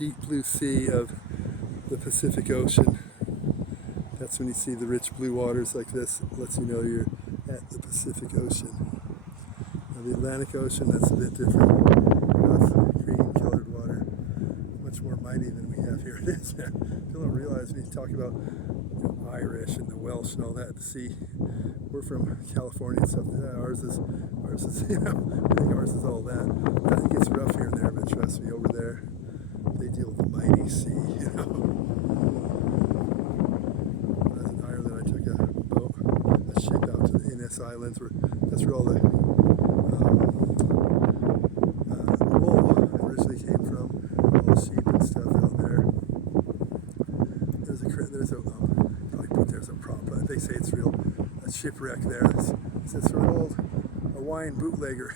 deep blue sea of the Pacific Ocean. That's when you see the rich blue waters like this. It lets you know you're at the Pacific Ocean. Now the Atlantic Ocean, that's a bit different. Rough, green colored water. Much more mighty than we have here. It is, man. People don't realize when you talk about Irish and the Welsh and all that, the sea. We're from California and stuff. Yeah, ours is, I think ours is all that. I think it's rough here and there, but trust me, over there, they deal with the mighty sea, When I was in Ireland, I took a boat, a ship out to the Innes Islands, that's where all the wool originally came from, all the sheep and stuff out there. There's probably put there's a prop, but they say it's real. A shipwreck there. It's from an old wine bootlegger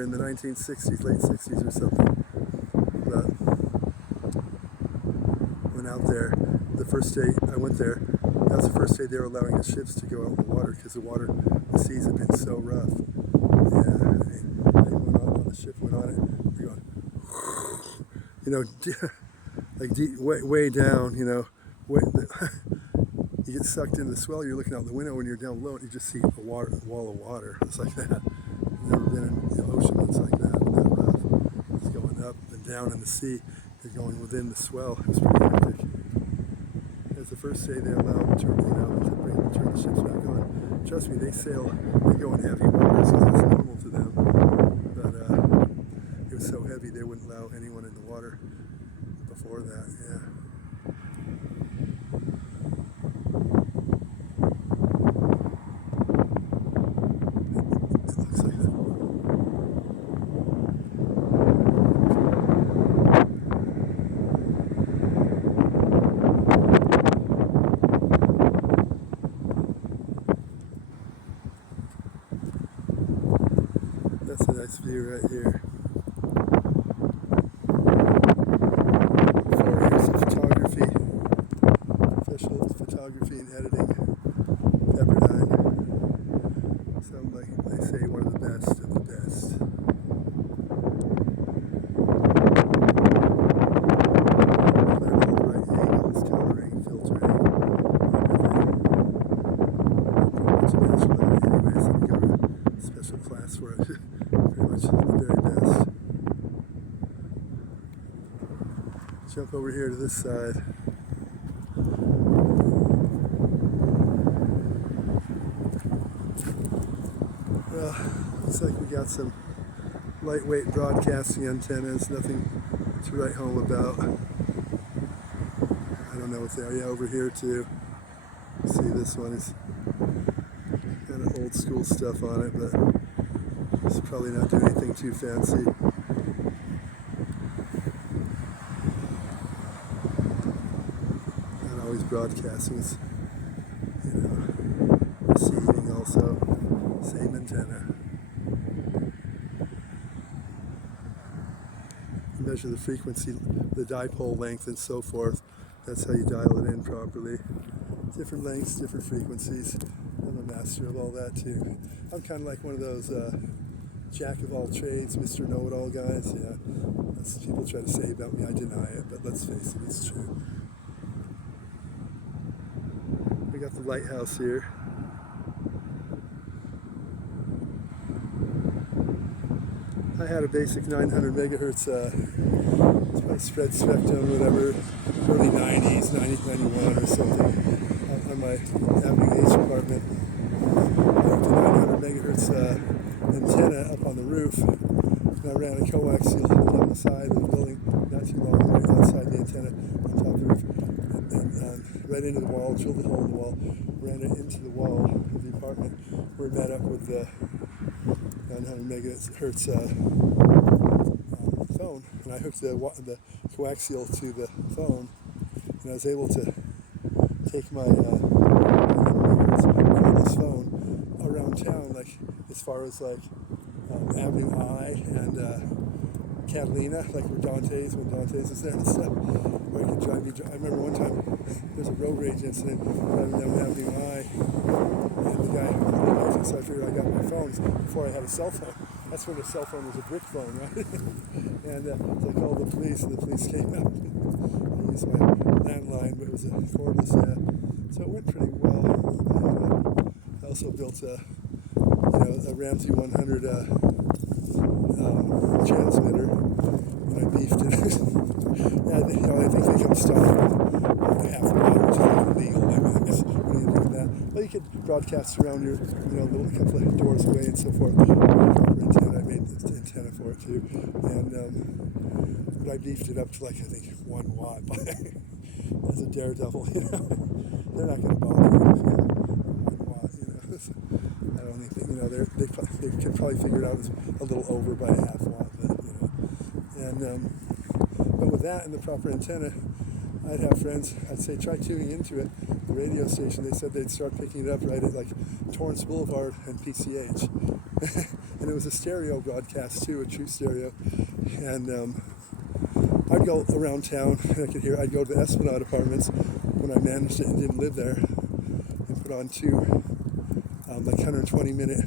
in the 1960s, late 60s or something. But went out there. The first day I went there, that was the first day they were allowing the ships to go out in the water because the seas had been so rough. Yeah, they went on the ship, went on it. They're going, like deep, way down, you get sucked into the swell, you're looking out the window when you're down low and you just see a wall of water. It's like that. I've never been in the ocean that's like that rough. It's going up and down in the sea. You're going within the swell. It's pretty epic. That's the first day they allowed to turn the ships back on. Trust me, they go in heavy waters because that's normal to them. But it was so heavy they wouldn't allow anyone in the water before that, yeah. That's a nice view right here. 4 years of photography, professional photography and editing, Pepperdine. Some, like they say, one of the best of the best. Learn all the right angles, coloring, filtering, everything. Much natural anyways, and you go to a special class for it. Pretty much the very best. Jump over here to this side. Well, looks like we got some lightweight broadcasting antennas, nothing to write home about. I don't know what they are. Yeah, over here too. See, this one is kind of old school stuff on it, but it's probably not doing anything too fancy. Not always broadcasting, it's, receiving also. Same antenna. You measure the frequency, the dipole length, and so forth. That's how you dial it in properly. Different lengths, different frequencies. I'm a master of all that too. I'm kind of like one of those jack of all trades, Mr. Know-it-all guys. Yeah, that's what people try to say about me. I deny it, but let's face it, it's true. We got the lighthouse here. I had a basic 900 megahertz it's my spread spectrum, whatever, early 90s, 91 or something, on my Avenue H apartment. I hooked a 900 megahertz antenna up on the roof, and I ran a coaxial down the side of the building, not too long, right outside the antenna, on top of the roof, and right into the wall, drilled a hole in the wall, ran it into the wall of the apartment, where it met up with the 900 megahertz phone, and I hooked the coaxial to the phone, and I was able to take my wireless phone around town, like as far as like Avenue I and Catalina, like when Dante's is there and stuff, where I could drive me. I remember one time there's a road rage incident driving down Avenue I, and the guy, so I figured I got my phone before I had a cell phone. That's when the cell phone was a brick phone, right? And so I called the police, and the police came out. I used my landline, but it was a cordless, so it went pretty well. I also built a Ramsey 100 transmitter, and I beefed it. And I think they come stock half an hour, which is like illegal. I mean, I guess what do you do with that? Well, you could broadcast around your, little couple of doors away and so forth. Proper antenna. I made the antenna for it too, and but I beefed it up to like I think 1 watt. As a daredevil, they're not going to bother you. 1 watt, So I don't think they can probably figure it out as a little over by a half watt, and but with that and the proper antenna, I'd have friends. I'd say try tuning into it. The radio station. They said they'd start picking it up right at like Torrance Boulevard and PCH, and it was a stereo broadcast too, a true stereo. And I'd go around town and I could hear. I'd go to the Esplanade Apartments when I managed it and didn't live there, and put on two like 120-minute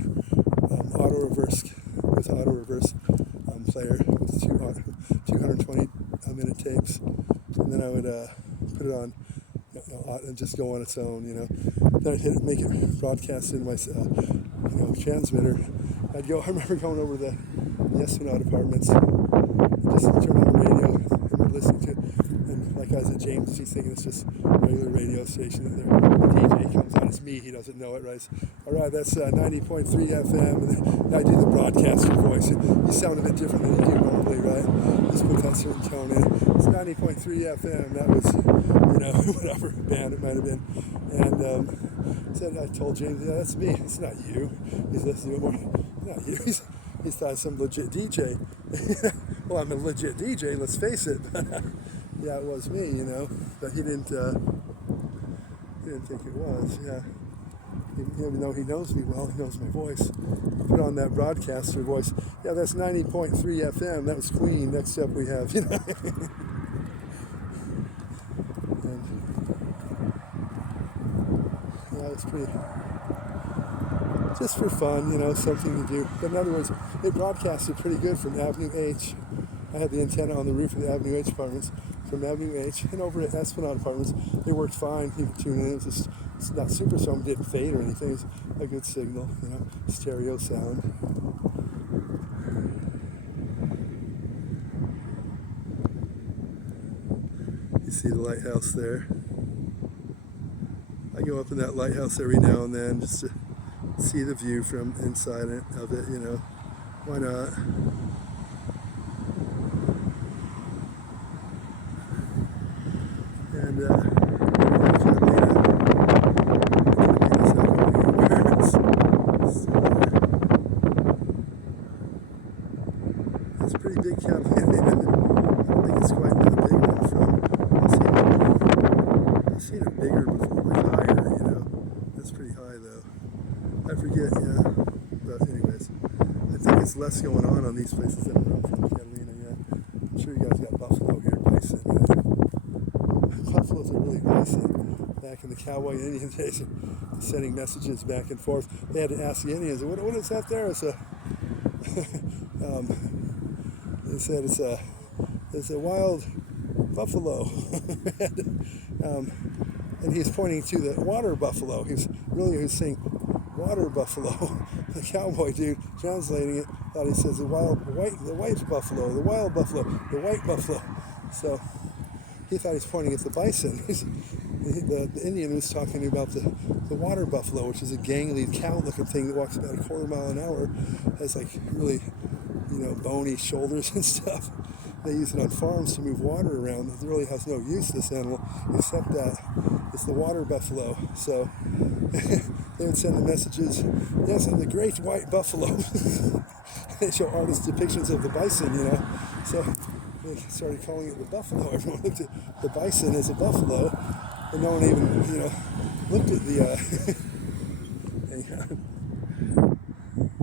auto reverse. It was an auto reverse player with 220-minute tapes, and then I would put it on and just go on its own. Then I'd hit it, make it broadcast in my transmitter. I remember going over to the Esplanade Apartments, just turn on the radio, and we're listening to it. And like I was at James, he's thinking it's just a regular radio station. And the DJ comes on, it's me, he doesn't know it, right? All right, that's 90.3 FM. And then I do the broadcaster voice. And you sound a bit different than you do normally, right? Just put that certain tone in. It's 90.3 FM. That was, whatever band it might have been. And I told James, yeah, that's me. It's not you. He's listening to it more. Not you. He thought some legit DJ. Well, I'm a legit DJ, let's face it. Yeah, it was me, but he didn't think it was. Yeah, even though he knows me well, he knows my voice. I put on that broadcaster voice. Yeah, that's 90.3 FM. That was Queen. Next up we have, And, yeah, it's pretty. Just for fun, something to do. But in other words, it broadcasted pretty good from Avenue H. I had the antenna on the roof of the Avenue H apartments, from Avenue H, and over at Esplanade Apartments, it worked fine. You could tune in. It was just, it's not super, so it didn't fade or anything. It was a good signal, stereo sound. You see the lighthouse there. I go up in that lighthouse every now and then just to see the view from inside of it, Why not? And that's a pretty big campaign. I don't think it's quite that big one from. I've seen it bigger before, like higher, That's pretty high though. I forget, yeah. But anyways, I think it's less going on these places than around from Catalina, yeah. I'm sure you guys got buffalo here, bison. Buffaloes are really bison. Back in the cowboy Indian days, sending messages back and forth. They had to ask the Indians, what is that there? It's a, they said it's a wild buffalo. And he's pointing to the water buffalo. He was saying water buffalo. The cowboy dude translating it thought he says the white buffalo, the wild buffalo, the white buffalo. So he thought he's pointing at the bison. The Indian was talking about the water buffalo, which is a gangly cow-looking thing that walks about a quarter mile an hour. Has like really, bony shoulders and stuff. They use it on farms to move water around. It really has no use, this animal, except that it's the water buffalo. So they would send the messages, yes, and the great white buffalo. They show artist depictions of the bison, So they started calling it the buffalo. Everyone looked at the bison as a buffalo, and no one even, looked at the